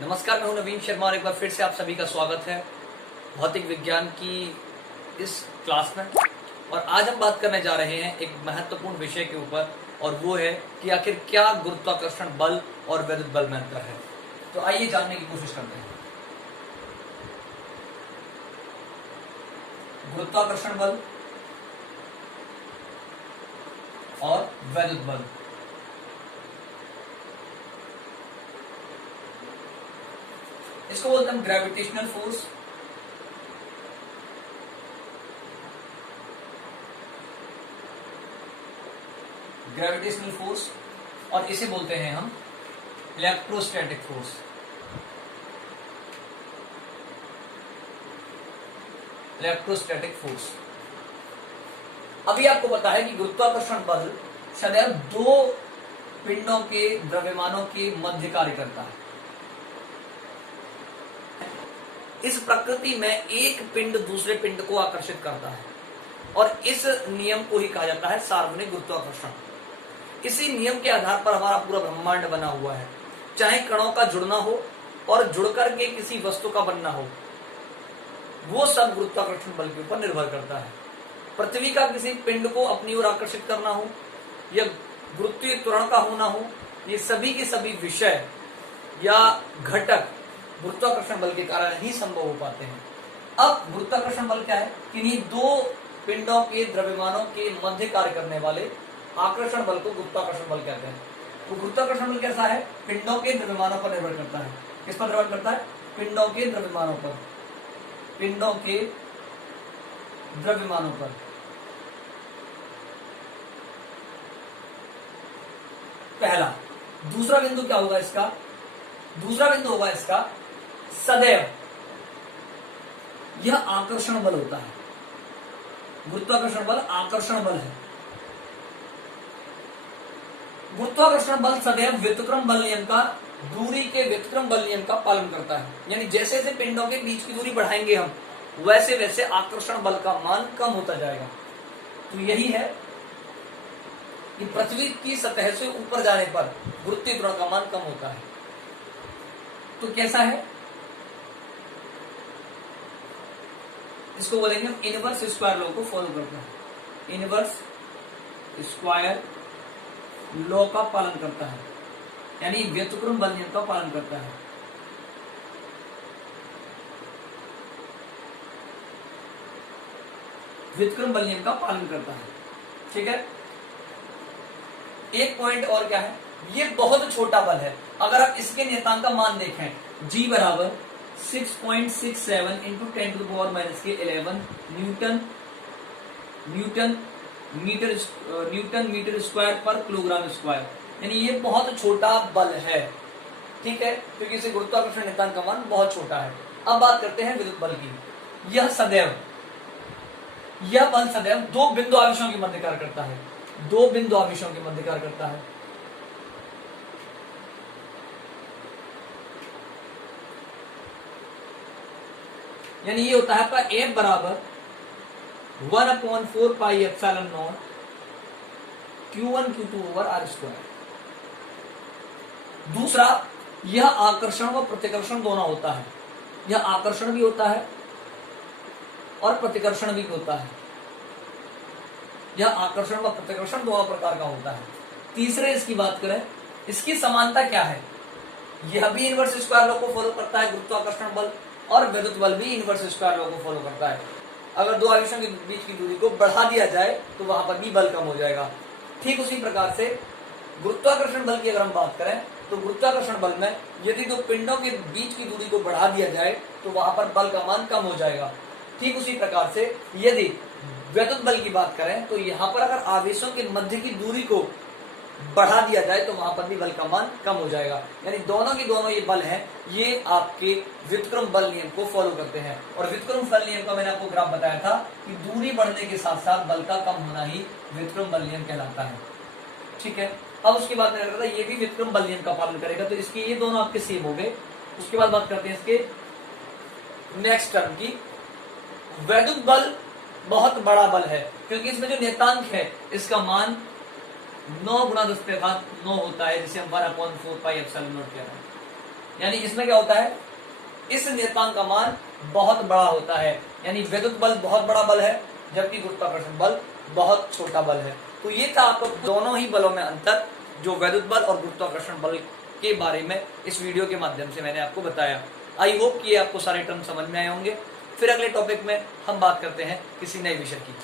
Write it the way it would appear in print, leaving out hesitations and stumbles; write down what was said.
नमस्कार, मैं हूं नवीन शर्मा और एक बार फिर से आप सभी का स्वागत है भौतिक विज्ञान की इस क्लास में। और आज हम बात करने जा रहे हैं एक महत्वपूर्ण विषय के ऊपर, और वो है कि आखिर क्या गुरुत्वाकर्षण बल और विद्युत बल में अंतर है। तो आइए जानने की कोशिश करते हैं। गुरुत्वाकर्षण बल और विद्युत बल। इसको बोलते हैं ग्रेविटेशनल फोर्स। ग्रेविटेशनल फोर्स और इसे बोलते हैं हम इलेक्ट्रोस्टैटिक फोर्स। Electrostatic force. अभी आपको पता है कि गुरुत्वाकर्षण बल सदैव दो पिंडों के द्रव्यमानों के मध्य कार्य करता है। इस प्रकृति में एक पिंड दूसरे पिंड को आकर्षित करता है और इस नियम को ही कहा जाता है सार्वभौमिक गुरुत्वाकर्षण। इसी नियम के आधार पर हमारा पूरा ब्रह्मांड बना हुआ है। चाहे कणों का जुड़ना हो और जुड़कर के किसी वस्तु का बनना हो, वो सब गुरुत्वाकर्षण बल के ऊपर निर्भर करता है। पृथ्वी का किसी पिंड को अपनी ओर आकर्षित करना हो या गुरुत्वीय त्वरण का होना हो, ये सभी के सभी विषय या घटक गुरुत्वाकर्षण बल के कारण ही संभव हो पाते हैं। अब गुरुत्वाकर्षण बल क्या है कि इन्हीं दो पिंडों के द्रव्यमानों के मध्य कार्य करने वाले आकर्षण बल को गुरुत्वाकर्षण बल कहते हैं। तो गुरुत्वाकर्षण बल कैसा है? पिंडों के द्रव्यमानों पर निर्भर करता है। किस पर निर्भर करता है? पिंडों के द्रव्यमानों पर। पिंडों के द्रव्यमानों पर। पहला। दूसरा बिंदु क्या होगा इसका? दूसरा बिंदु होगा इसका सदैव यह आकर्षण बल होता है। गुरुत्वाकर्षण बल आकर्षण बल है। गुरुत्वाकर्षण बल सदैव व्युत्क्रम बल नियम का, दूरी के व्युत्क्रम बल नियम का पालन करता है। यानी जैसे जैसे पिंडों के बीच की दूरी बढ़ाएंगे हम, वैसे वैसे आकर्षण बल का मान कम होता जाएगा। तो यही है कि पृथ्वी की सतह से ऊपर जाने पर गुरुत्वीय त्वरण का मान कम होता है। तो कैसा है? इसको बोलेंगे हम इनवर्स स्क्वायर लॉ को फॉलो करता है। इनवर्स स्क्वायर लॉ का पालन करता है, यानी व्युत्क्रम बल नियम का पालन करता है। व्युत्क्रम बल नियम का पालन करता है। ठीक है। एक पॉइंट और क्या है? ये बहुत छोटा बल है। अगर आप इसके नियतांक का मान देखें, G बराबर 6.67 into 10 to the power minus के 11 न्यूटन मीटर स्क्वायर पर किलोग्राम स्क्वायर, यानी ये बहुत छोटा बल है। ठीक है, क्योंकि इसे गुरुत्वाकर्षण नियतांक का मान बहुत छोटा है। अब बात करते हैं विद्युत बल की। यह बल सदैव दो बिंदु आवेशों के मध्य कार्य करता है। दो बिंदु आवेशों के मध्य कार्य करता है। यानी ये होता है आपका F बराबर 1/4 pi epsilon not Q1 Q2 over R square. दूसरा, यह आकर्षण व प्रतिकर्षण दोनों होता है। यह आकर्षण भी होता है और प्रतिकर्षण भी होता है। यह आकर्षण व प्रतिकर्षण दोनों प्रकार का होता है। तीसरे इसकी बात करें, इसकी समानता क्या है? यह भी इनवर्स स्क्वायर लॉ को फॉलो करता है, गुरुत्वाकर्षण बल, और विद्युत बल भी इनवर्स स्क्वायर लॉ को फॉलो करता है। अगर दो आवेशों के बीच की दूरी को बढ़ा दिया जाए तो वहां पर भी बल कम हो जाएगा। ठीक उसी प्रकार से गुरुत्वाकर्षण बल की अगर हम बात करें तो गुरुत्वाकर्षण बल में यदि दो पिंडों के बीच की दूरी को बढ़ा दिया जाए तो वहां पर बल का मान कम हो जाएगा। ठीक उसी प्रकार से यदि विद्युत बल की बात करें तो यहाँ पर अगर आवेशों के मध्य की दूरी को बढ़ा दिया जाए तो वहां पर भी बल का मान कम हो जाएगा। यानी दोनों की दोनों ये बल हैं, ये आपके व्युत्क्रम बल नियम को फॉलो करते हैं। और व्युत्क्रम बल नियम का मैंने आपको ग्राफ बताया था कि दूरी बढ़ने के साथ साथ बल का कम होना ही व्युत्क्रम बल नियम कहलाता है। ठीक है। अब उसके बाद मैंने कहा ये भी व्युत्क्रम बल नियम का पालन करेगा, तो इसके ये दोनों आपके सेम हो गए। उसके बाद बात करते हैं इसके नेक्स्ट टर्म की। वैद्युत बल बहुत बड़ा बल है, क्योंकि इसमें जो नियतांक है इसका मान 9 × 10⁻⁹ होता है, जिसे हम 1/4 पाई एप्सिलॉन नॉट कह रहे हैं। यानी इसमें क्या होता है, इस नियतांक का मान बहुत बड़ा होता है, यानी विद्युत बल बहुत बड़ा बल है जबकि गुरुत्वाकर्षण बल बहुत छोटा बल है। तो ये था आपको दोनों ही बलों में अंतर, जो विद्युत बल और गुरुत्वाकर्षण बल के बारे में इस वीडियो के माध्यम से मैंने आपको बताया। आई होप कि आपको सारे टर्म समझ में आए होंगे। फिर अगले टॉपिक में हम बात करते हैं किसी नए विषय की।